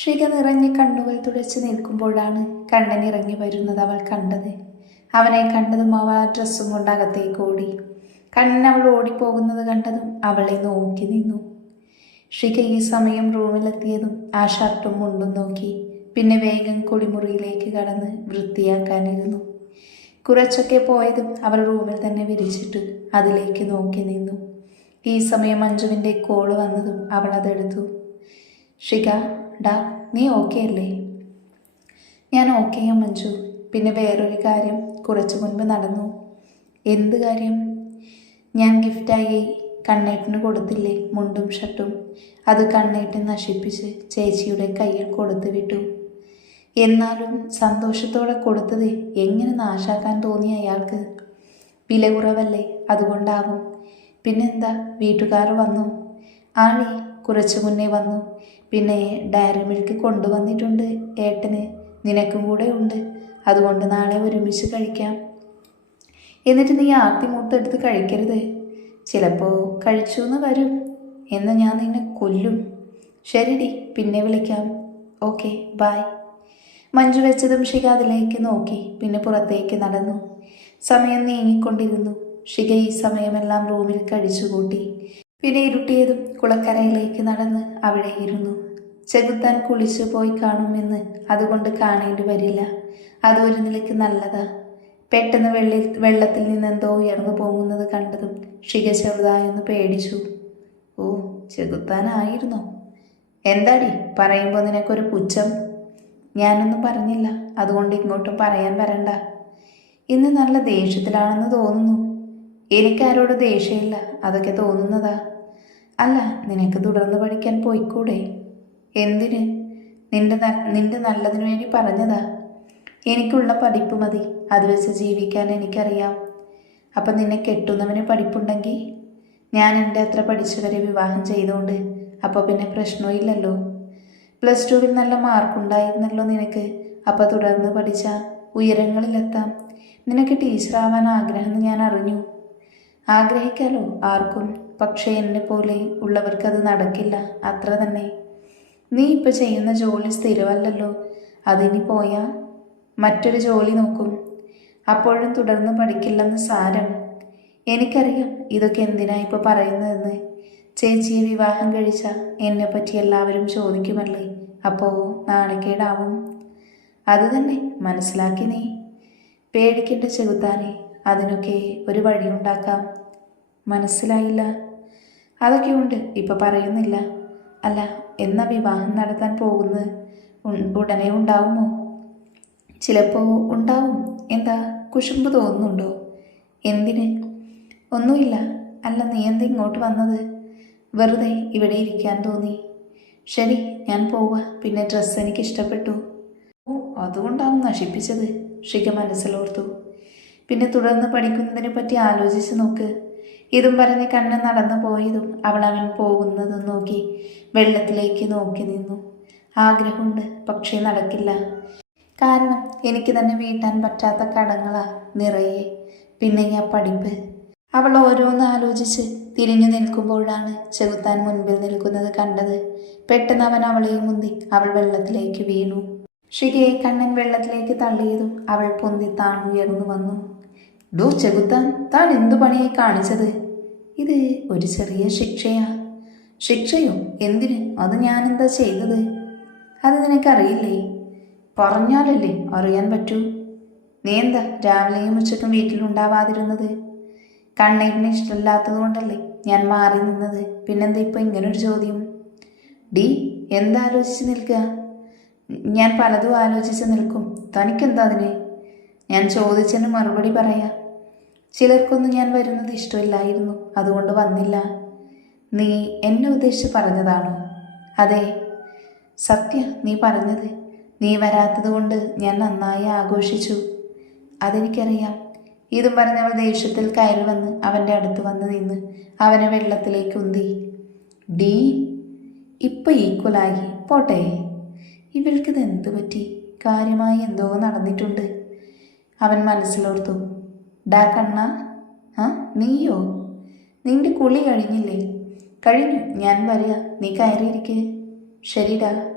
ഷിക നിറഞ്ഞ് കണ്ണുകൾ തുടച്ചു നിൽക്കുമ്പോഴാണ് കണ്ണൻ ഇറങ്ങി വരുന്നത് അവൾ കണ്ടത്. അവനെ കണ്ടതും അവൾ ആ ഡ്രസ്സും കൊണ്ട് അകത്തേക്ക് ഓടി. കണ്ണൻ അവൾ ഓടിപ്പോകുന്നത് കണ്ടതും അവളെ നോക്കി നിന്നു. ഷിക ഈ സമയം റൂമിലെത്തിയതും ആ ഷർട്ടും മുണ്ടും നോക്കി. പിന്നെ വേഗം കുളിമുറിയിലേക്ക് കടന്ന് വൃത്തിയാക്കാനിരുന്നു. കുറച്ചൊക്കെ പോയതും അവൾ റൂമിൽ തന്നെ വിരിച്ചിട്ട് അതിലേക്ക് നോക്കി നിന്നു. ഈ സമയം മഞ്ജുവിന്റെ കോൾ വന്നതും അവൾ അതെടുത്തു. ഷിക ഡാ നീ ഓക്കെ അല്ലേ? ഞാൻ ഓക്കെയാ മഞ്ജു. പിന്നെ വേറൊരു കാര്യം കുറച്ചു മുൻപ് നടന്നു. എന്ത് കാര്യം? ഞാൻ ഗിഫ്റ്റായി കണ്ണേട്ടിന് കൊടുത്തില്ലേ മുണ്ടും ഷർട്ടും അത് കണ്ണേട്ടൻ നശിപ്പിച്ച് ചേച്ചിയുടെ കയ്യിൽ കൊടുത്തു വിട്ടു. എന്നാലും സന്തോഷത്തോടെ കൊടുത്തത് എങ്ങനെ നാശാക്കാൻ തോന്നി അയാൾക്ക്? വില കുറവല്ലേ? അതുകൊണ്ടാവും. പിന്നെന്താ? വീട്ടുകാർ വന്നു. ആണി കുറച്ചു മുന്നേ വന്നു. പിന്നെ ഡയറി മിൽക്ക് കൊണ്ടുവന്നിട്ടുണ്ട് ഏട്ടന്. നിനക്കും കൂടെ ഉണ്ട്. അതുകൊണ്ട് നാളെ ഒരുമിച്ച് കഴിക്കാം. എന്നിട്ട് നീ ആർത്തി മൂത്തെടുത്ത് കഴിക്കരുത്. ചിലപ്പോൾ കഴിച്ചു എന്ന് വരും. എന്ന് ഞാൻ നിന്നെ കൊല്ലും. ശരിടി പിന്നെ വിളിക്കാം. ഓക്കെ ബായ് മഞ്ജു വെച്ചതും ഷിക അതിലേക്ക് നോക്കി പിന്നെ പുറത്തേക്ക് നടന്നു. സമയം നീങ്ങിക്കൊണ്ടിരുന്നു. ഷിക ഈ സമയമെല്ലാം റൂമിൽ കഴിച്ചുകൂട്ടി. പിന്നെ ഇരുട്ടിയതും കുളക്കരയിലേക്ക് നടന്ന് അവിടെ ഇരുന്നു. ചെകുത്താൻ കുളിച്ചു പോയി കാണുമെന്ന് അതുകൊണ്ട് കാണേണ്ടി വരില്ല. അത് ഒരു നിലയ്ക്ക് നല്ലതാ. പെട്ടെന്ന് വെള്ളി വെള്ളത്തിൽ നിന്നെന്തോ ഉയർന്നു പോകുന്നത് കണ്ടതും ഷിക ചെറുതായൊന്ന് പേടിച്ചു. ഓ ചെകുത്താനായിരുന്നോ? എന്താടി? പറയുമ്പോൾ നിനക്കൊരു പുച്ഛം? ഞാനൊന്നും പറഞ്ഞില്ല. അതുകൊണ്ട് ഇങ്ങോട്ടും പറയാൻ വരണ്ട. ഇന്ന് നല്ല ദേഷ്യത്തിലാണെന്ന് തോന്നുന്നു. എനിക്കാരോട് ദേഷ്യമില്ല. അതൊക്കെ തോന്നുന്നതാ. അല്ല നിനക്ക് തുടർന്ന് പഠിക്കാൻ പോയിക്കൂടെ? എന്തിന്? നിന്റെ നിന്റെ നല്ലതിനു വേണ്ടി പറഞ്ഞതാ. എനിക്കുള്ള പഠിപ്പ് മതി. അത് വെച്ച് ജീവിക്കാൻ എനിക്കറിയാം. അപ്പം നിന്നെ കെട്ടുന്നവന് പഠിപ്പുണ്ടെങ്കിൽ ഞാൻ എന്റെ അത്ര പഠിച്ചവരെ വിവാഹം ചെയ്തുകൊണ്ട് അപ്പോൾ പിന്നെ പ്രശ്നമില്ലല്ലോ പ്ലസ് ടുവിൽ നല്ല മാർക്കുണ്ടായിരുന്നല്ലോ നിനക്ക്. അപ്പോൾ തുടർന്ന് പഠിച്ച ഉയരങ്ങളിലെത്താം. നിനക്ക് ടീച്ചറാവാൻ ആഗ്രഹം ഞാൻ അറിഞ്ഞു. ആഗ്രഹിക്കാലോ ആർക്കും? പക്ഷേ എന്നെ പോലെ ഉള്ളവർക്കത് നടക്കില്ല. അത്ര തന്നെ. നീ ഇപ്പം ചെയ്യുന്ന ജോലി സ്ഥിരമല്ലല്ലോ. അതിനി പോയാൽ മറ്റൊരു ജോലി നോക്കും. അപ്പോഴും തുടർന്ന് പഠിക്കില്ലെന്ന് സാരം. എനിക്കറിയാം ഇതൊക്കെ എന്തിനാ ഇപ്പോൾ പറയുന്നതെന്ന്. ചേച്ചിയെ വിവാഹം കഴിച്ച എന്നെ പറ്റി എല്ലാവരും ചോദിക്കുമല്ലേ? അപ്പോൾ നാണക്കേടാവും. അതുതന്നെ മനസ്സിലാക്കി നീ. പേടിക്കേണ്ട ചെകുത്താനെ. അതിനൊക്കെ ഒരു വഴിയുണ്ടാക്കാം മനസ്സിലായില്ല? അതൊക്കെ ഉണ്ട്. ഇപ്പൊ പറയുന്നില്ല. അല്ല എന്ന വിവാഹം നടത്താൻ പോകുന്നത്? ഉടനെ ഉണ്ടാവുമോ? ചിലപ്പോൾ ഉണ്ടാവും. എന്താ കുശുമ്പ് തോന്നുന്നുണ്ടോ? എന്തിന്? ഒന്നുമില്ല. അല്ല നീ എന്താ ഇങ്ങോട്ട് വന്നത്? വെറുതെ ഇവിടെ ഇരിക്കാൻ തോന്നി. ശരി ഞാൻ പോവാ. പിന്നെ ഡ്രസ്സ് എനിക്ക് ഇഷ്ടപ്പെട്ടു ഓ അതുകൊണ്ടാണ് നശിപ്പിച്ചത്. ഷിക മനസ്സിലോർത്തു. പിന്നെ തുടർന്ന് പഠിക്കുന്നതിനെ പറ്റി ആലോചിച്ച് നോക്ക്. ഇതും പറഞ്ഞ് കണ്ണ് നടന്നു പോയതും അവൾ അവൻ പോകുന്നതും നോക്കി വെള്ളത്തിലേക്ക് നോക്കി നിന്നു. ആഗ്രഹമുണ്ട് പക്ഷേ നടക്കില്ല. കാരണം എനിക്ക് തന്നെ വീട്ടാൻ പറ്റാത്ത കടങ്ങളാ നിറയെ. പിന്നെ ഞാൻ പഠിപ്പ്. അവൾ ഓരോന്ന് ആലോചിച്ച് തിരിഞ്ഞു നിൽക്കുമ്പോഴാണ് ചെകുത്താൻ മുൻപിൽ നിൽക്കുന്നത് കണ്ടത്. പെട്ടെന്ന് അവൻ അവളെ മുന്തി അവൾ വെള്ളത്തിലേക്ക് വീണു. ശരിയെ കണ്ണൻ വെള്ളത്തിലേക്ക് തള്ളിയതും അവൾ പൊന്തി താണുയർന്നു വന്നു. ഡോ ചെകുത്താൻ താൻ എന്തു പണിയായി കാണിച്ചത്? ഇത് ഒരു ചെറിയ ശിക്ഷയാ. ശിക്ഷയോ? എന്തിന്? അത് ഞാനെന്താ ചെയ്തത്? അത് നിനക്കറിയില്ലേ? പറഞ്ഞാലല്ലേ അറിയാൻ പറ്റൂ. നീ എന്താ രാവിലെയും ഉച്ചക്കും വീട്ടിലുണ്ടാവാതിരുന്നത്? കണ്ണീരിന് ഇഷ്ടമില്ലാത്തത് കൊണ്ടല്ലേ ഞാൻ മാറി നിന്നത്? പിന്നെന്താ ഇപ്പൊ ഇങ്ങനൊരു ചോദ്യം? ഡി എന്താലോചിച്ച് നിൽക്കുക ഞാൻ പലതും ആലോചിച്ച് നിൽക്കും. തനിക്കെന്താ അതിനെ? ഞാൻ ചോദിച്ചതിന് മറുപടി പറയാം. ചിലർക്കൊന്നും ഞാൻ വരുന്നത് ഇഷ്ടമില്ലായിരുന്നു. അതുകൊണ്ട് വന്നില്ല. നീ എന്നെ ഉദ്ദേശിച്ച് പറഞ്ഞതാണോ? അതെ. സത്യ നീ പറഞ്ഞത്. നീ വരാത്തത് കൊണ്ട് ഞാൻ നന്നായി ആഘോഷിച്ചു. അതെനിക്കറിയാം. ഇതും പറഞ്ഞവൾ ദേഷ്യത്തിൽ കയറി വന്ന് അവന്റെ അടുത്ത് വന്ന് നിന്ന് അവനെ വെള്ളത്തിലേക്ക് ഉന്തി. ഡീ ഇപ്പൊ ഈക്വലായി പോട്ടെ. ഇവൾക്കിത് എന്തു പറ്റി? കാര്യമായി എന്തോ നടന്നിട്ടുണ്ട്. അവൻ മനസ്സിലോർത്തു. ഡാ കണ്ണ ആ നീയോ? നിന്റെ കുളി കഴിഞ്ഞില്ലേ? കഴിഞ്ഞു ഞാൻ വരിക നീ കയറിയിരിക്കെ. ശരിടാ.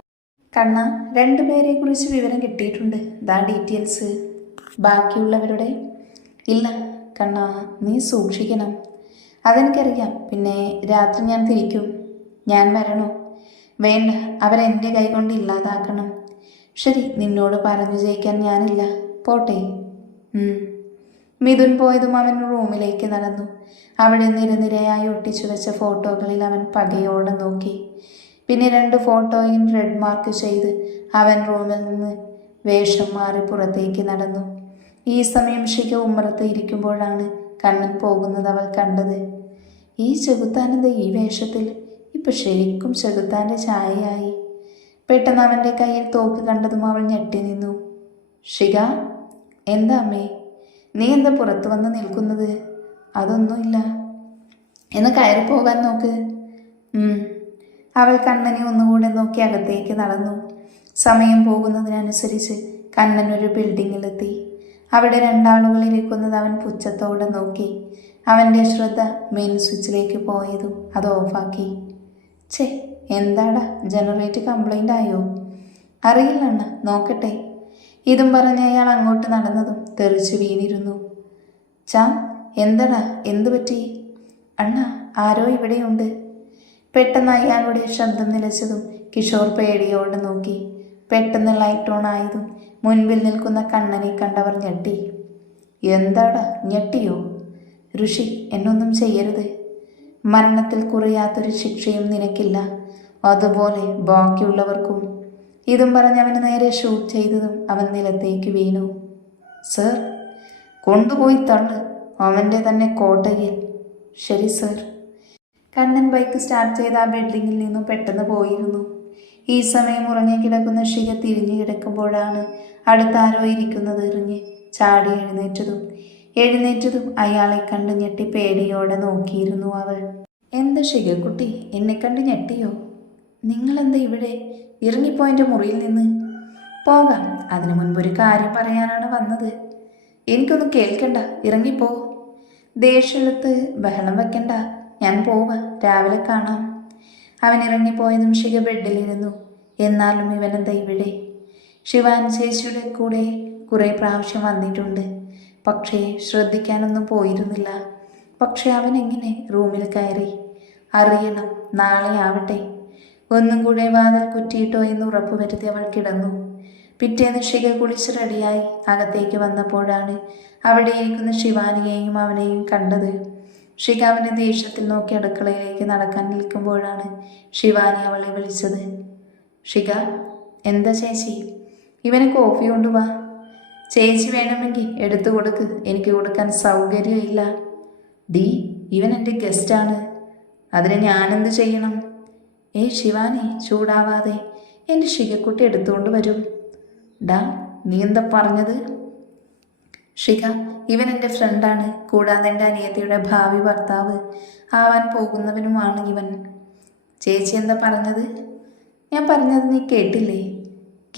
കണ്ണ രണ്ടുപേരെ കുറിച്ച് വിവരം കിട്ടിയിട്ടുണ്ട്. ദാ ഡീറ്റെയിൽസ്. ബാക്കിയുള്ളവരുടെ? ഇല്ല കണ്ണ നീ സൂക്ഷിക്കണം. അതെനിക്കറിയാം. പിന്നെ രാത്രി ഞാൻ തിരിക്കും. ഞാൻ വരണോ? വേണ്ട അവരെന്റെ കൈ കൊണ്ട് ഇല്ലാതാക്കണം. ശരി നിന്നോട് പറഞ്ഞു ജയിക്കാൻ ഞാനില്ല. പോട്ടെ. മിഥുൻ പോയതും അവൻ റൂമിലേക്ക് നടന്നു. അവിടെ നിരനിരയായി ഒട്ടിച്ചു വെച്ച ഫോട്ടോകളിൽ അവൻ പകയോടെ നോക്കി. പിന്നെ രണ്ട് ഫോട്ടോയും റെഡ് മാർക്ക് ചെയ്ത് അവൻ റൂമിൽ നിന്ന് വേഷം മാറി പുറത്തേക്ക് നടന്നു. ഈ സമയം ശിഖ ഉമ്മറത്ത് ഇരിക്കുമ്പോഴാണ് കണ്ണൻ പോകുന്നത് അവൾ കണ്ടത്. ഈ ചെകുത്താനെന്താ ഈ വേഷത്തിൽ? ഇപ്പം ശരിക്കും ചെകുത്താന്റെ ചായയായി പെട്ടെന്ന് അവന്റെ കയ്യിൽ തോക്ക് കണ്ടതും അവൾ ഞെട്ടി നിന്നു. ഷിക എന്താ അമ്മേ? നീ എന്താ പുറത്ത് വന്ന് നിൽക്കുന്നത്? അതൊന്നുമില്ല എന്ന് കയറി പോകാൻ നോക്ക്. അവൾ കണ്ണനെ ഒന്നുകൂടെ നോക്കി അകത്തേക്ക് നടന്നു. സമയം പോകുന്നതിനനുസരിച്ച് കണ്ണൻ ഒരു ബിൽഡിങ്ങിലെത്തി അവിടെ രണ്ടാളുകൾ ഇരിക്കുന്നത് അവൻ പുച്ഛത്തോടെ നോക്കി. അവന്റെ ശ്രദ്ധ മെയിൻ സ്വിച്ചിലേക്ക് പോയതും അത് ഓഫാക്കി. ചേ എന്താടാ? ജനറേറ്റ് കംപ്ലൈന്റ് ആയോ? അറിയില്ല അണ്ണ നോക്കട്ടെ. ഇതും പറഞ്ഞ് അയാൾ അങ്ങോട്ട് നടന്നതും തെറിച്ചു വീണിരുന്നു. ചാ എന്തടാ? എന്തു പറ്റി? അണ്ണ ആരോ ഇവിടെയുണ്ട്. പെട്ടെന്ന് അയാളുടെ ശബ്ദം നിലച്ചതും കിഷോർ പേടിയോടെ നോക്കി. പെട്ടെന്ന് ലൈറ്റ് ഓൺ ആയതും മുൻപിൽ നിൽക്കുന്ന കണ്ണനെ കണ്ടവർ ഞെട്ടി. എന്താടാ? ഞെട്ടിയോ? ഋഷി എന്നൊന്നും ചെയ്യരുത്. മരണത്തിൽ കുറയാത്തൊരു ശിക്ഷയും നിനക്കില്ല. അതുപോലെ ബാക്കിയുള്ളവർക്കും. ഇതും പറഞ്ഞ് അവന് നേരെ ഷൂട്ട് ചെയ്തതും അവൻ നിലത്തേക്ക് വീണു. സർ കൊണ്ടുപോയി തള്ളു. അവന്റെ തന്നെ കോട്ടയിൽ. ശരി സർ. കണ്ണൻ ബൈക്ക് സ്റ്റാർട്ട് ചെയ്ത് ആ ബിൽഡിങ്ങിൽ നിന്നും പെട്ടെന്ന് പോയിരുന്നു. ഈ സമയം ഉറങ്ങി കിടക്കുന്ന ഷിക തിരിഞ്ഞു കിടക്കുമ്പോഴാണ് അടുത്താരോ ഇരിക്കുന്നത് എറിഞ്ഞ് ചാടി എഴുന്നേറ്റതും. എഴുന്നേറ്റതും അയാളെ കണ്ട് ഞെട്ടി പേടിയോടെ നോക്കിയിരുന്നു അവൾ. എന്താ ഷികക്കുട്ടി എന്നെ കണ്ട് ഞെട്ടിയോ? നിങ്ങളെന്താ ഇവിടെ? ഇറങ്ങിപ്പോയന്റെ മുറിയിൽ നിന്ന്. പോകാം അതിനു മുൻപ് ഒരു കാര്യം പറയാനാണ് വന്നത്. എനിക്കൊന്ന് കേൾക്കണ്ട ഇറങ്ങിപ്പോ. ദേഷ്യമെടുത്ത് ബഹളം വെക്കണ്ട ഞാൻ പോവാ രാവിലെ കാണാം. അവൻ ഇറങ്ങിപ്പോയതും ശിഖ ബെഡിലിരുന്നു എന്നാലും ഇവനെന്താ ഇവിടെ? ശിവാൻ ചേച്ചിയുടെ കൂടെ കുറേ പ്രാവശ്യം വന്നിട്ടുണ്ട്. പക്ഷേ ശ്രദ്ധിക്കാനൊന്നും പോയിരുന്നില്ല. പക്ഷെ അവൻ എങ്ങനെ റൂമിൽ കയറി? അറിയണം നാളെ ആവട്ടെ ഒന്നും കൂടെ വാതിൽ കുറ്റിയിട്ടോ എന്ന് ഉറപ്പുവരുത്തി അവൾ കിടന്നു. പിറ്റേന്ന് ശിഖ കുളിച്ച് റെഡിയായി അകത്തേക്ക് വന്നപ്പോഴാണ് അവിടെ ഇരിക്കുന്ന ശിവാനിയെയും അവനെയും കണ്ടത്. ഷിക അവനെ ദേഷ്യത്തിൽ നോക്കി അടുക്കളയിലേക്ക് നടക്കാൻ നിൽക്കുമ്പോഴാണ് ശിവാനി അവളെ വിളിച്ചത്. ഷിക എന്താ ചേച്ചി? ഇവന് കോഫി കൊണ്ടുവാ. ചേച്ചി വേണമെങ്കിൽ എടുത്തു കൊടുക്ക്. എനിക്ക് കൊടുക്കാൻ സൗകര്യമില്ല. ഡി ഇവൻ എന്റെ ഗസ്റ്റാണ്. അതിന് ഞാനെന്ത് ചെയ്യണം? ഏ ശിവാനി ചൂടാവാതെ എന്റെ ഷികക്കുട്ടി എടുത്തുകൊണ്ട് വരും. ഡാ നീ എന്താ പറഞ്ഞത്? ഷിക ഇവൻ എന്റെ ഫ്രണ്ടാണ് കൂടാതെ എന്റെ അനിയത്തിയുടെ ഭാവി ഭർത്താവ് ആവാൻ പോകുന്നവനുമാണ് ഇവൻ. ചേച്ചി എന്താ പറഞ്ഞത്? ഞാൻ പറഞ്ഞത് നീ കേട്ടില്ലേ?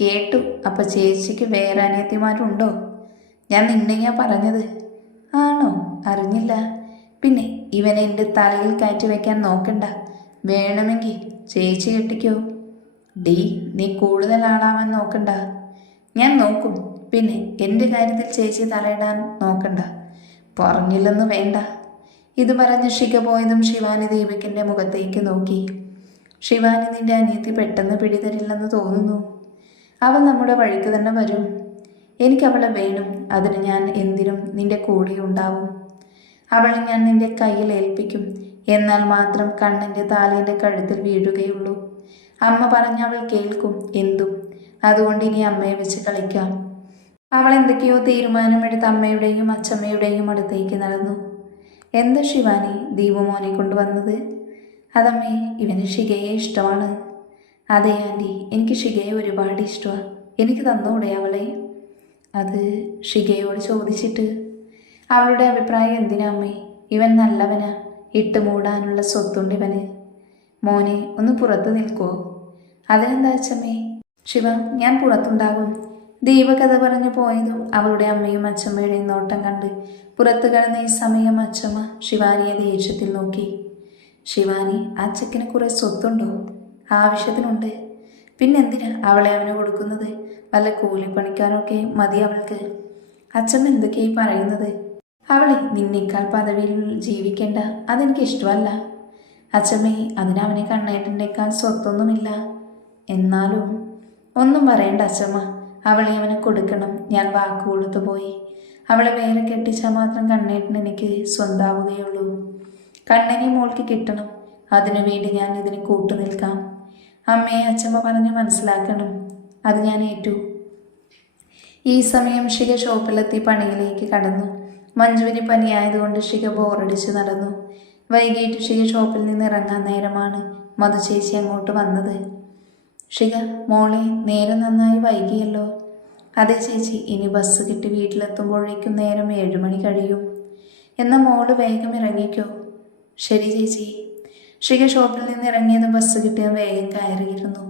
കേട്ടു. അപ്പൊ ചേച്ചിക്ക് വേറെ അനിയത്തിമാരുണ്ടോ? ഞാൻ നിന്നെയാ പറഞ്ഞത്. ആണോ? അറിഞ്ഞില്ല. പിന്നെ ഇവനെ എന്റെ തലയിൽ കയറ്റി വയ്ക്കാൻ നോക്കണ്ട. വേണമെങ്കിൽ ചേച്ചി കെട്ടിക്കോ. ഡി നീ കൂടുതൽ ആളാവാൻ നോക്കണ്ട. ഞാൻ നോക്കും. പിന്നെ എന്റെ കാര്യത്തിൽ ചേച്ചി തലയിടാൻ നോക്കണ്ട. പറഞ്ഞില്ലെന്ന് വേണ്ട. ഇത് പറഞ്ഞ് ഷിക പോയതും ശിവാനി ദീപകിന്റെ മുഖത്തേക്ക് നോക്കി. ശിവാനി നിന്റെ അനിയത്തി പെട്ടെന്ന് പിടിതരില്ലെന്ന് തോന്നുന്നു. അവൾ നമ്മുടെ വഴിക്ക് തന്നെ വരും. എനിക്ക് അവളെ വേണം. അതിന് ഞാൻ എന്തിനും നിന്റെ കൂടെ ഉണ്ടാവും. അവളെ ഞാൻ നിന്റെ കയ്യിൽ ഏൽപ്പിക്കും. എന്നാൽ മാത്രം കണ്ണന്റെ താലേന്റെ കഴുത്തിൽ വീഴുകയുള്ളൂ. അമ്മ പറഞ്ഞ അവൾ കേൾക്കും എന്തും. അതുകൊണ്ട് ഇനി അമ്മയെ വെച്ച് കളിക്കാം. അവൾ എന്തൊക്കെയോ തീരുമാനമെടുത്ത് അമ്മയുടെയും അച്ഛമ്മയുടെയും അടുത്തേക്ക് നടന്നു. എന്താ ശിവാനി ദീപുമോനെ കൊണ്ടുവന്നത് അതമ്മേ ഇവന് ഷികയെ ഇഷ്ടമാണ്. അതെ ആന്റി എനിക്ക് ഷികയെ ഒരുപാട് ഇഷ്ടമാണ് എനിക്ക് തന്നൂടെ അവളെ? അത് ഷികയോട് ചോദിച്ചിട്ട്. അവളുടെ അഭിപ്രായം എന്തിനാ അമ്മേ? ഇവൻ നല്ലവനാ. ഇട്ട് മൂടാനുള്ള സ്വത്തുണ്ട് ഇവന്. മോനെ ഒന്ന് പുറത്തു നിൽക്കുവോ അതിനെന്താ അച്ഛമ്മേ? ശിവ ഞാൻ പുറത്തുണ്ടാകും. ദൈവകഥ പറഞ്ഞു പോയതും അവളുടെ അമ്മയും അച്ഛമ്മയുടെയും നോട്ടം കണ്ട് പുറത്തു കടന്ന ഈ സമയം അച്ഛമ്മ ശിവാനിയെ ദേഷ്യത്തിൽ നോക്കി. ശിവാനി ആ ചെക്കന് കുറെ സ്വത്തുണ്ടോ? ആവശ്യത്തിനുണ്ട്. പിന്നെന്തിനാ അവളെ അവന് കൊടുക്കുന്നത്? വല്ല കൂലിപ്പണിക്കാനൊക്കെ മതി അവൾക്ക്. അച്ഛമ്മ എന്തൊക്കെയായി പറയുന്നത്? അവളെ നിന്നേക്കാൾ പദവിയിൽ ജീവിക്കേണ്ട അതെനിക്ക് ഇഷ്ടമല്ല അച്ഛമ്മേ അതിനവനെ കണ്ണേട്ടന്റെക്കാൾ സ്വത്തൊന്നുമില്ല. എന്നാലും ഒന്നും പറയണ്ട അച്ഛമ്മ അവളെ അവന് കൊടുക്കണം. ഞാൻ വാക്ക് കൊടുത്തു പോയി. അവളെ വേറെ കെട്ടിച്ചാൽ മാത്രം കണ്ണേട്ടൻ എനിക്ക് സ്വന്താവുകയുള്ളൂ. കണ്ണനെ മോൾക്ക് കിട്ടണം. അതിനു വേണ്ടി ഞാൻ ഇതിന് കൂട്ടു നിൽക്കാം. അമ്മയെ അച്ഛമ്മ പറഞ്ഞ് മനസ്സിലാക്കണം. അത് ഞാൻ ഏറ്റു. ഈ സമയം ഷിക ഷോപ്പിലെത്തി പണിയിലേക്ക് കടന്നു. മഞ്ജുവിന് പനിയായതുകൊണ്ട് ഷിക ബോറടിച്ച് നടന്നു. വൈകിട്ട് ഷിക ഷോപ്പിൽ നിന്ന് ഇറങ്ങാൻ നേരമാണ് മധു ചേച്ചി അങ്ങോട്ട് വന്നത്. ഷിക മോളെ നേരം നന്നായി വൈകിയല്ലോ. അതെ ചേച്ചി ഇനി ബസ് കിട്ടി വീട്ടിലെത്തുമ്പോഴേക്കും നേരം ഏഴുമണി കഴിയും. എന്നാൽ മോൾ വേഗം ഇറങ്ങിക്കോ. ശരി ചേച്ചി. ഷിക ഷോപ്പിൽ നിന്ന് ഇറങ്ങിയത് ബസ് കിട്ടിയ വേഗം കയറിയിരുന്നു.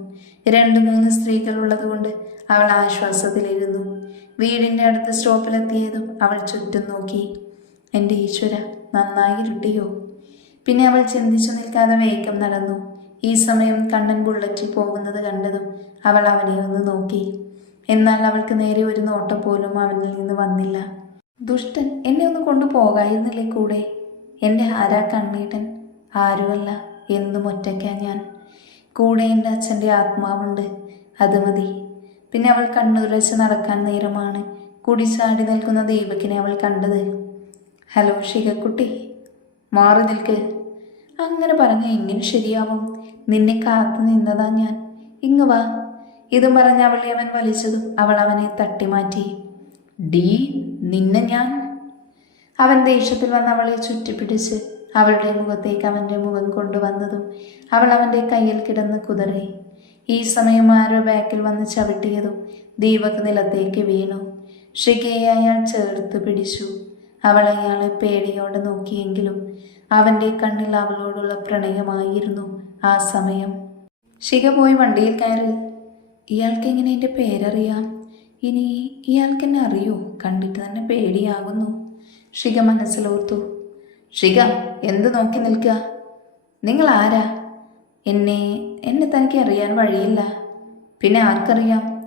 രണ്ട് മൂന്ന് സ്ത്രീകൾ ഉള്ളതുകൊണ്ട് അവൾ ആശ്വാസത്തിലിരുന്നു. വീടിന്റെ അടുത്ത സ്റ്റോപ്പിലെത്തിയതും അവൾ ചുറ്റും നോക്കി. എന്റെ ഈശ്വര നന്നായി ഇരുട്ടിയോ? പിന്നെ അവൾ ചിന്തിച്ചു നിൽക്കാതെ വേഗം നടന്നു. ഈ സമയം കണ്ണൻ ബുള്ളറ്റിൽ പോകുന്നത് കണ്ടതും അവൾ അവനെ ഒന്ന് നോക്കി. എന്നാൽ അവൾക്ക് നേരെ ഒരു നോട്ടം പോലും അവനിൽ നിന്ന് വന്നില്ല. ദുഷ്ടൻ എന്നെ ഒന്ന് കൊണ്ടുപോകായിരുന്നില്ലേ കൂടെ? എന്റെ ആരാ കണ്ണീട്ടൻ? ആരുമല്ല എന്നും ഒറ്റയ്ക്കാ ഞാൻ. കൂടെ എന്റെ അച്ഛന്റെ ആത്മാവുണ്ട്. അത് മതി. പിന്നെ അവൾ കണ്ണുരച്ച് നടക്കാൻ നേരമാണ്. കുടിച്ചാടി നിൽക്കുന്ന ദീപകിനെ അവൾ കണ്ടത്. ഹലോ ഷികക്കുട്ടി മാറി നിൽക്ക്. അങ്ങനെ പറഞ്ഞ എങ്ങനെ ശരിയാവും? നിന്നെ കാത്തു നിന്നതാ ഞാൻ. ഇങ്ങ് വാ. ഇതും പറഞ്ഞ് അവളെ അവൻ വലിച്ചതും അവൾ അവനെ തട്ടിമാറ്റി. ഡീ നിന്നെ ഞാൻ? അവൻ ദേഷ്യത്തിൽ വന്ന് അവളെ ചുറ്റിപ്പിടിച്ച് അവളുടെ മുഖത്തേക്ക് അവന്റെ മുഖം കൊണ്ടുവന്നതും അവൾ അവന്റെ കയ്യിൽ കിടന്ന് കുതറി. ഈ സമയം ആരോ ബാക്കിൽ വന്ന് ചവിട്ടിയതും ദീപക് നിലത്തേക്ക് വീണു. ഷികയെ അയാൾ ചേർത്ത് പിടിച്ചു. അവൾ അയാളെ പേടിയോടെ നോക്കിയെങ്കിലും അവന്റെ കണ്ണിൽ അവളോടുള്ള പ്രണയമായിരുന്നു ആ സമയം. ശിഖ പോയി വണ്ടിയിൽ കയറി. ഇയാൾക്ക് എങ്ങനെ എന്റെ പേരറിയാം? ഇനി ഇയാൾക്ക് എന്നെ അറിയോ? കണ്ടിട്ട് തന്നെ പേടിയാകുന്നു. ഷിക മനസ്സിലോർത്തു. ഷിക എന്ത് നോക്കി നിൽക്കുക നിങ്ങൾ ആരാ? എന്നെ എന്നെ തനിക്ക് അറിയാൻ വഴിയില്ല. പിന്നെ ആർക്കറിയാം?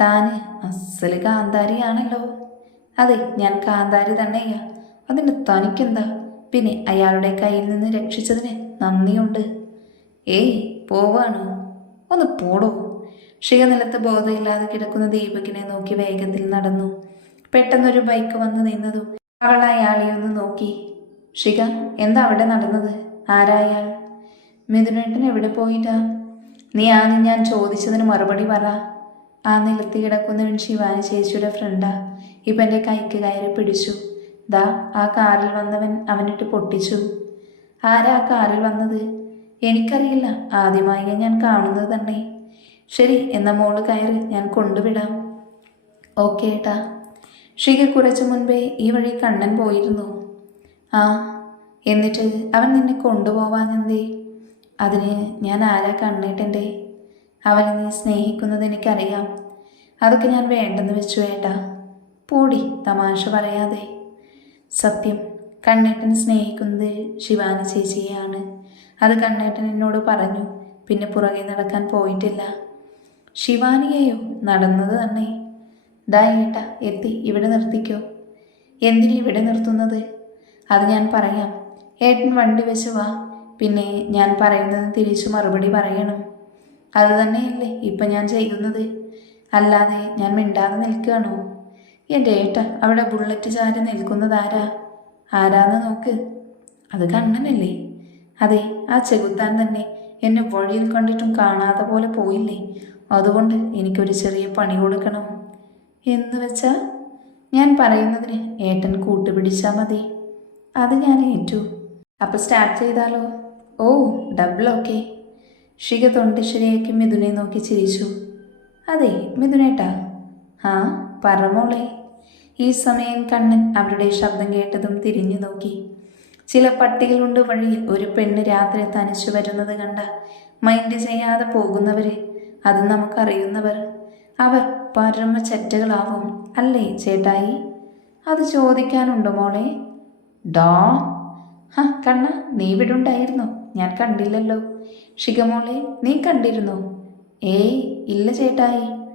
താൻ അസൽ കാന്താരിയാണല്ലോ. അതെ ഞാൻ കാന്താരി തന്നെയാ. അതിന് തനിക്കെന്താ? പിന്നെ അയാളുടെ കയ്യിൽ നിന്ന് രക്ഷിച്ചതിന് നന്ദിയുണ്ട്. ഏയ് പോവാണോ? ഒന്ന് പോടോ. ഷിക നിലത്ത് ബോധമില്ലാതെ കിടക്കുന്ന ദീപകിനെ നോക്കി വേഗത്തിൽ നടന്നു. പെട്ടെന്നൊരു ബൈക്ക് വന്ന് നിന്നതും അവൾ അയാളെ ഒന്ന് നോക്കി. ഷിക എന്താ അവിടെ നടന്നത്? ആരായാൾ മിഥുനേട്ടൻ എവിടെ പോയിട്ടാ? നീ ആദ്യം ഞാൻ ചോദിച്ചതിന് മറുപടി പറ. ആ നിലത്ത് കിടക്കുന്നവൻ ശിവാനി ചേച്ചിയുടെ ഫ്രണ്ടാ ഇപ്പം എന്റെ കൈക്ക് കയറി പിടിച്ചു. ദാ ആ കാറിൽ വന്നവൻ അവനിട്ട് പൊട്ടിച്ചു. ആരാ ആ കാറിൽ വന്നത്? എനിക്കറിയില്ല. ആദ്യമായി ഞാൻ കാണുന്നത് തന്നെ. ശരി എന്ന മോൾ കയറി ഞാൻ കൊണ്ടുവിടാം. ഓക്കെ ഏട്ടാ. ഷിക കുറച്ചു മുൻപേ ഈ വഴി കണ്ണൻ പോയിരുന്നു. ആ എന്നിട്ട് അവൻ നിന്നെ കൊണ്ടുപോവാനെന്തേ അതിന് ഞാൻ ആരാ കണ്ണേട്ടന്റെ? അവനെ നീ സ്നേഹിക്കുന്നത് എനിക്കറിയാം. അതൊക്കെ ഞാൻ വേണ്ടെന്ന് വെച്ചു വേണ്ട പൂടി തമാശ പറയാതെ. സത്യം കണ്ണേട്ടൻ സ്നേഹിക്കുന്നത് ശിവാനി ചേച്ചിയെയാണ്. അത് കണ്ണേട്ടൻ എന്നോട് പറഞ്ഞു പിന്നെ പുറകെ നടക്കാൻ പോയിട്ടില്ല. ശിവാനിയെയോ? നടന്നത് തന്നെ. ദാ എത്തി ഇവിടെ നിർത്തിക്കോ. എന്തിനു ഇവിടെ നിർത്തുന്നത്? അത് ഞാൻ പറയാം. ഏട്ടൻ വണ്ടി വെച്ച് വാ. പിന്നെ ഞാൻ പറയുന്നത് തിരിച്ചു മറുപടി പറയണം. അത് തന്നെയല്ലേ ഇപ്പം ഞാൻ ചെയ്യുന്നത് അല്ലാതെ ഞാൻ മിണ്ടാതെ നിൽക്കുകയാണോ? എന്റെ ഏട്ട അവിടെ ബുള്ളറ്റ് ചാരി നിൽക്കുന്നത് ആരാ? ആരാന്ന് നോക്ക്. അത് കണ്ണനല്ലേ? അതെ ആ ചെകുത്താൻ തന്നെ എന്നെ വഴിയിൽ കണ്ടിട്ടും കാണാതെ പോലെ പോയില്ലേ. അതുകൊണ്ട് എനിക്കൊരു ചെറിയ പണി കൊടുക്കണം. എന്ന് വെച്ചാൽ ഞാൻ പറയുന്നതിന് ഏട്ടൻ കൂട്ടുപിടിച്ചാൽ മതി. അത് ഞാൻ ഏറ്റു. അപ്പോൾ സ്റ്റാർട്ട് ചെയ്താലോ? ഓ ഡബിൾ ഓക്കെ ഷിക തൊണ്ടിശ്ശേരിയാക്കി മിഥുനെ നോക്കി ചിരിച്ചു. അതെ മിഥുനേട്ടാ. ആ പറമോളെ ഈ സമയം കണ്ണൻ അവരുടെ ശബ്ദം കേട്ടതും തിരിഞ്ഞു നോക്കി. ചില പട്ടികളുണ്ട് വഴിയിൽ ഒരു പെണ്ണ് രാത്രി തനിച്ചു വരുന്നത് കണ്ട മൈൻഡ് ചെയ്യാതെ പോകുന്നവരെ അത് നമുക്കറിയുന്നവർ. അവർ പരമ ചെറ്റകളാവും അല്ലേ ചേട്ടായി? അത് ചോദിക്കാനുണ്ടോ മോളെ? ഡോ ഹ കണ്ണ നീ ഇവിടെ ഉണ്ടായിരുന്നോ ഞാൻ കണ്ടില്ലല്ലോ. ഷികമോളെ നീ കണ്ടിരുന്നോ? ഏയ് ഇല്ല ചേട്ടായി.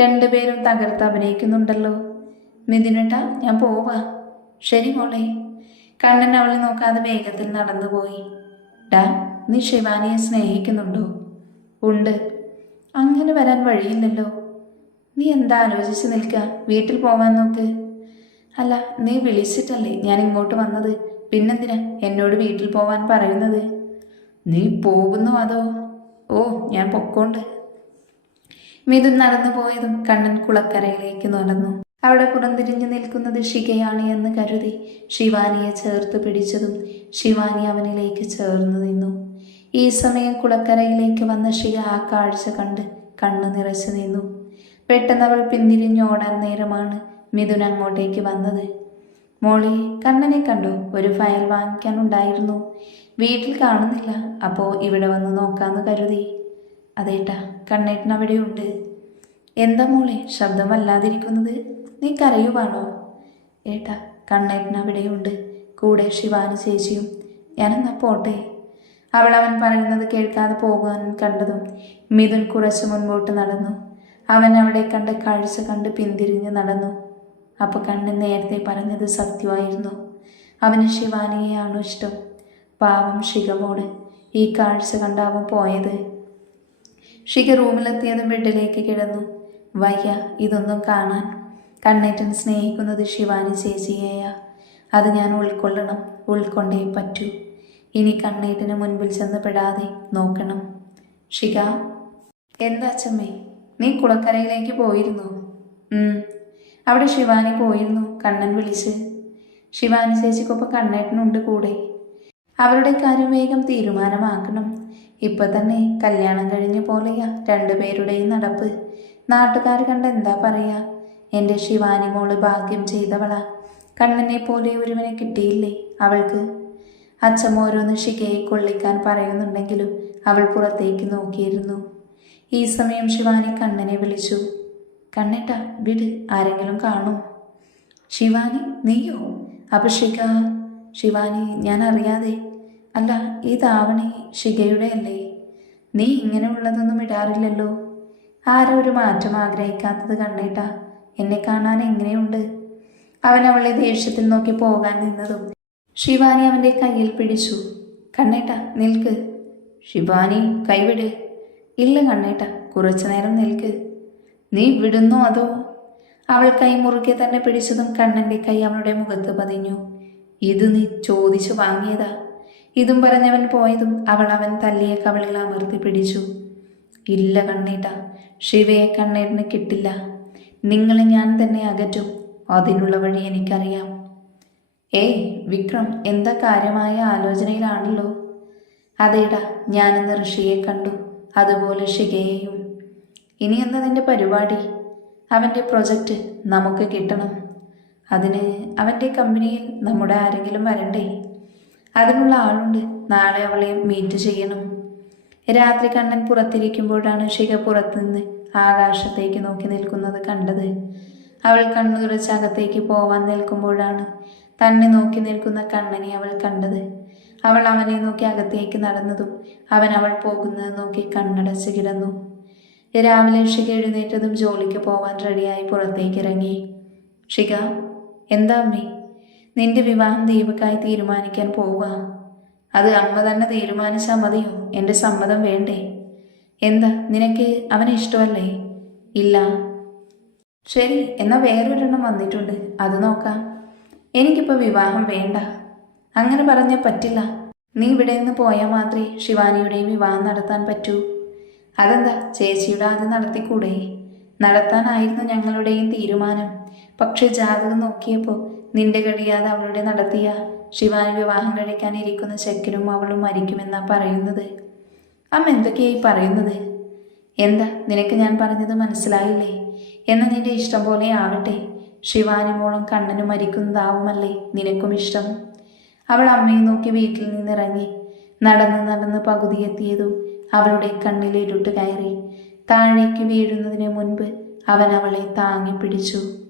രണ്ടുപേരും തകർത്ത് അഭിനയിക്കുന്നുണ്ടല്ലോ. മിഥുനട്ട ഞാൻ പോവാ. ശരി മോളെ. കണ്ണൻ അവളെ നോക്കാതെ വേഗത്തിൽ നടന്നുപോയി. ഡാ നീ ശിവാനിയെ സ്നേഹിക്കുന്നുണ്ടോ? ഉണ്ട്. അങ്ങനെ വരാൻ വഴിയില്ലല്ലോ. നീ എന്താ ആലോചിച്ച് നിൽക്കുക വീട്ടിൽ പോവാൻ നോക്ക്. അല്ല നീ വിളിച്ചിട്ടല്ലേ ഞാൻ ഇങ്ങോട്ട് വന്നത്? പിന്നെന്തിനാ എന്നോട് വീട്ടിൽ പോവാൻ പറയുന്നത്? നീ പോകുന്നു അതോ? ഓ ഞാൻ പൊക്കോണ്ട്. മിഥുൻ നടന്നു പോയതും കണ്ണൻ കുളക്കരയിലേക്ക് നടന്നു. അവിടെ പുറംതിരിഞ്ഞു നിൽക്കുന്നത് ഷികയാണ് എന്ന് കരുതി ശിവാനിയെ ചേർത്ത് പിടിച്ചതും ശിവാനി അവനിലേക്ക് ചേർന്ന് നിന്നു. ഈ സമയം കുളക്കരയിലേക്ക് വന്ന ഷിക ആ കാഴ്ച കണ്ട് കണ്ണു നിറച്ചു നിന്നു. പെട്ടെന്ന് അവൾ പിന്തിരിഞ്ഞോടാൻ നേരമാണ് മിഥുൻ അങ്ങോട്ടേക്ക് വന്നത്. മോളി കണ്ണനെ കണ്ടു. ഒരു ഫയൽ വാങ്ങിക്കാനുണ്ടായിരുന്നു. വീട്ടിൽ കാണുന്നില്ല. അപ്പോൾ ഇവിടെ വന്ന് നോക്കാമെന്ന് കരുതി. അതേട്ടാ കണ്ണേട്ടൻ അവിടെയുണ്ട്. എന്താ മോളെ ശബ്ദം വല്ലാതിരിക്കുന്നത് നീ കരയുവാണോ? ഏട്ടാ കണ്ണേട്ടൻ അവിടെയുണ്ട്. കൂടെ ശിവാനു ചേച്ചിയും. ഞാനെന്നാ പോട്ടെ? അവൾ അവൻ പറയുന്നത് കേൾക്കാതെ പോകാൻ കണ്ടതും മിഥുൻ കുറച്ച് മുൻപോട്ട് നടന്നു. അവൻ അവിടെ കണ്ട കാഴ്ച കണ്ട് പിന്തിരിഞ്ഞ് നടന്നു. അപ്പോൾ കണ്ണൻ നേരത്തെ പറഞ്ഞത് സത്യമായിരുന്നു. അവന് ശിവാനിയെയാണോ ഇഷ്ടം? പാവം ശിഖമോട് ഈ കാഴ്ച കണ്ടാവും പോയത്. ഷിക റൂമിലെത്തിയതും ബെഡിലേക്ക് കിടന്നു. വയ്യ ഇതൊന്നും കാണാൻ. കണ്ണേറ്റൻ സ്നേഹിക്കുന്നത് ശിവാനി ചേച്ചിയെയാ. അത് ഞാൻ ഉൾക്കൊള്ളണം ഉൾക്കൊണ്ടേ പറ്റൂ. ഇനി കണ്ണേറ്റിന് മുൻപിൽ ചെന്ന് പെടാതെ നോക്കണം. ഷിക എന്താ അച്ചമ്മേ നീ കുളക്കരയിലേക്ക് പോയിരുന്നു. അവിടെ ശിവാനി പോയിരുന്നു കണ്ണൻ വിളിച്ച്. ശിവാനി ചേച്ചിക്കൊപ്പം കണ്ണേട്ടനുണ്ട് കൂടെ. അവരുടെ കാര്യം വേഗം തീരുമാനമാക്കണം. ഇപ്പൊ തന്നെ കല്യാണം കഴിഞ്ഞ പോലെയാ രണ്ടുപേരുടെയും നടപ്പ്. നാട്ടുകാർ കണ്ട് എന്താ പറയാ? എന്റെ ശിവാനി മോൾ ഭാഗ്യം ചെയ്തവളാ. കണ്ണനെ പോലെ ഒരുവനെ കിട്ടിയില്ലേ അവൾക്ക്? അച്ഛൻ ഓരോന്ന് ശിഖയെ കൊള്ളിക്കാൻ പറയുന്നുണ്ടെങ്കിലും അവൾ പുറത്തേക്ക് നോക്കിയിരുന്നു. ഈ സമയം ശിവാനി കണ്ണനെ വിളിച്ചു. കണ്ണേട്ട വിട് ആരെങ്കിലും കാണും. ശിവാനി നീയോ? അഭിഷിക ശിവാനി ഞാൻ അറിയാതെ. അല്ല ഈ താവണി ശിഖയുടെ അല്ലേ? നീ ഇങ്ങനെ ഉള്ളതൊന്നും ഇടാറില്ലല്ലോ. ആരോ ഒരു മാറ്റം ആഗ്രഹിക്കാത്തത് കണ്ണേട്ട. എന്നെ കാണാൻ എങ്ങനെയുണ്ട്? അവൻ അവളെ ദേഷ്യത്തിൽ നോക്കി പോകാൻ നിന്നതും ശിവാനി അവന്റെ കയ്യിൽ പിടിച്ചു. കണ്ണേട്ട നിൽക്ക്. ശിവാനി കൈവിട്. ഇല്ല കണ്ണേട്ട കുറച്ചു നേരം നിൽക്ക്. നീ വിടുന്നോ അതോ? അവൾ കൈ മുറുകെ തന്നെ പിടിച്ചതും കണ്ണന്റെ കൈ അവളുടെ മുഖത്ത് പതിഞ്ഞു. ഇത് നീ ചോദിച്ചു വാങ്ങിയതാ? ഇതും പറഞ്ഞവൻ പോയതും അവൾ അവൻ തല്ലിയ കവളിൽ അമർത്തി പിടിച്ചു. ഇല്ല കണ്ണേട്ട ശിവയെ കണ്ണേറിന് കിട്ടില്ല. നിങ്ങളെ ഞാൻ തന്നെ അകറ്റും അതിനുള്ള വഴി എനിക്കറിയാം. ഏയ് വിക്രം എന്താ കാര്യമായ ആലോചനയിലാണല്ലോ? അതേടാ ഞാനിന്ന് ഋഷിയെ കണ്ടു അതുപോലെ ഷികയെയും ഇനി എന്നതിന്റെ പരിപാടി? അവന്റെ പ്രൊജക്റ്റ് നമുക്ക് കിട്ടണം. അതിന് അവന്റെ കമ്പനിയിൽ നമ്മുടെ ആരെങ്കിലും വരണ്ടേ? അതിനുള്ള ആളുണ്ട്. നാളെ അവളെ മീറ്റ് ചെയ്യണം. രാത്രി കണ്ണൻ പുറത്തിരിക്കുമ്പോഴാണ് ഷിക പുറത്തുനിന്ന് ആകാശത്തേക്ക് നോക്കി നിൽക്കുന്നത് കണ്ടത്. അവൾ കണ്ണു അകത്തേക്ക് പോവാൻ നിൽക്കുമ്പോഴാണ് തന്നെ നോക്കി നിൽക്കുന്ന കണ്ണനെ അവൾ കണ്ടത്. അവൾ അവനെ നോക്കി അകത്തേക്ക് നടന്നതും അവൻ അവൾ പോകുന്നത് നോക്കി കണ്ണടച്ച് കിടന്നു. രാവിലെ ഷിക എഴുന്നേറ്റതും ജോലിക്ക് പോവാൻ റെഡിയായി പുറത്തേക്ക് ഇറങ്ങി. ഷിക എന്താ അമ്മേ? നിന്റെ വിവാഹം ദീപക്കായി തീരുമാനിക്കാൻ പോവുക അത് അമ്മ തന്നെ തീരുമാനിച്ചാൽ മതിയോ? എന്റെ സമ്മതം വേണ്ടേ? എന്താ നിനക്ക് അവനെ ഇഷ്ടമല്ലേ? ഇല്ല. ശരി എന്നാൽ വേറൊരെണ്ണം വന്നിട്ടുണ്ട്. അത് നോക്കാം. എനിക്കിപ്പോൾ വിവാഹം വേണ്ട. അങ്ങനെ പറഞ്ഞാൽ പറ്റില്ല. നീ ഇവിടെ നിന്ന് പോയാൽ മാത്രമേ ശിവാനിയുടെയും വിവാഹം നടത്താൻ പറ്റൂ. അതെന്താ? ചേച്ചിയുടെ ആദ്യം നടത്തിക്കൂടെ? നടത്താനായിരുന്നു ഞങ്ങളുടെയും തീരുമാനം. പക്ഷെ ജാതകം നോക്കിയപ്പോൾ നിന്റെ കഴിയാതെ അവളുടെ നടത്തിയ ശിവാനി വിവാഹം കഴിക്കാനിരിക്കുന്ന ചെക്കനും അവളും മരിക്കുമെന്നാ പറയുന്നത്. അമ്മ എന്തൊക്കെയായി പറയുന്നത്? എന്താ? നിനക്ക് ഞാൻ പറഞ്ഞത് മനസ്സിലായില്ലേ? എന്ന നിന്റെ ഇഷ്ടം പോലെ ആവട്ടെ. ശിവാനി മോളും കണ്ണനും മരിക്കുന്നതാവുമല്ലേ നിനക്കും ഇഷ്ടം? അവൾ അമ്മയെ നോക്കി വീട്ടിൽ നിന്നിറങ്ങി നടന്ന് നടന്ന് പകുതി എത്തിയതും അവളുടെ കണ്ണിൽ ഇരുട്ട് കയറി. താഴേക്ക് വീഴുന്നതിന് മുൻപ് അവൻ അവളെ താങ്ങി പിടിച്ചു.